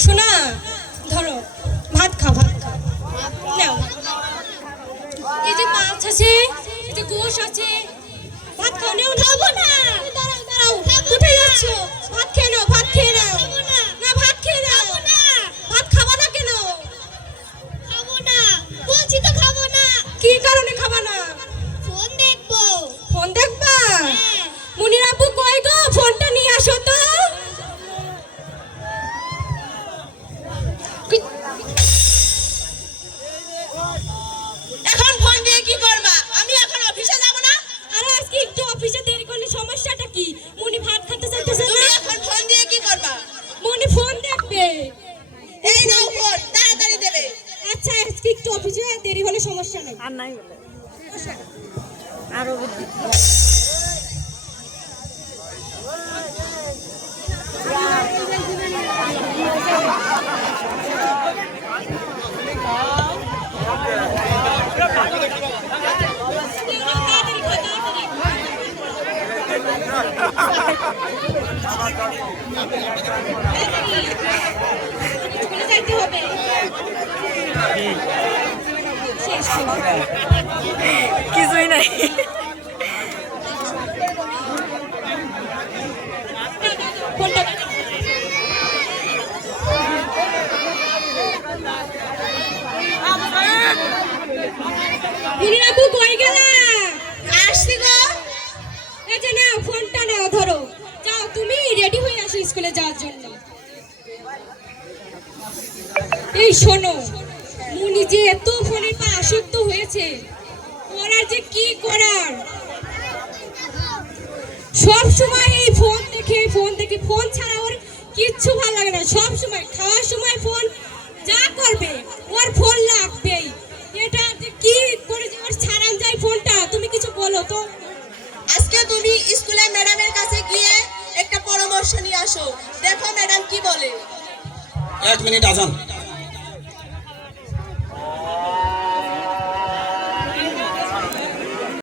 শোনা, ধরো ভাত খাও, ভাত খাও, নাও। এই যে মাছ আছে, এই যে গোশ আছে, ভাত খাও। নেও, খাবো না। দাঁড়াও দাঁড়াও, কোথায় যাচ্ছ? ভাত খেয়ে নাও, ভাত খেয়ে নাও। না, ভাত খেয়ে নাও। ভাত খাবা না কেন? খাবো না, বলছি তো খাবো না। কি কারণে খাবা না? ফোন দেখবো। ফোন দেখবা? হ্যাঁ। মুনির আপু কই গো? ফোনটা নিয়ে আসো তো। এখন ফোন দিয়ে কি করবা? আমি এখন অফিসে যাব না। আরে আজকে একটু অফিসে দেরি করলে সমস্যাটা কি? মুনি ভাত খেতে চাইতেছে তুমি না। এখন ফোন দিয়ে কি করবা? মুনি ফোন দেখবে। এই নাও ফোন, তাড়াতাড়ি দেবে। আচ্ছা, আজকে একটু অফিসে দেরি হলে সমস্যা নেই। আর নাই বলে আরো বুদ্ধি চলে যাইতে হবে। শেষ করে। কিছুই নাই। ফোনটা মুনির আপু কই গেলা? আসছি গো। এই যে নাও, ফোনটা নাও, ধরো। যাও, তুমি রেডি হয়ে আসো স্কুলে যাওয়ার জন্য। এই শোনো, মুনি যে এত ফোনের পর আসক্ত হয়েছে, ওরা যে কি করার। সব সময় এই ফোন দেখে, ফোন দেখে, ফোন ছাড়া ওর কিচ্ছু ভালো লাগে না। সব সময় খাওয়ার সময় ফোন, যা করবে ওর ফোন লাগবেই। এটা যে কি করে যে ওর ছাড়ান যায় ফোনটা, তুমি কিছু বলো তো। আজকে তুমি স্কুলে ম্যাডামের কাছে গিয়ে একটা পরামর্শ নিয়ে আসো, দেখো ম্যাডাম কি বলে। 1 মিনিট আজান।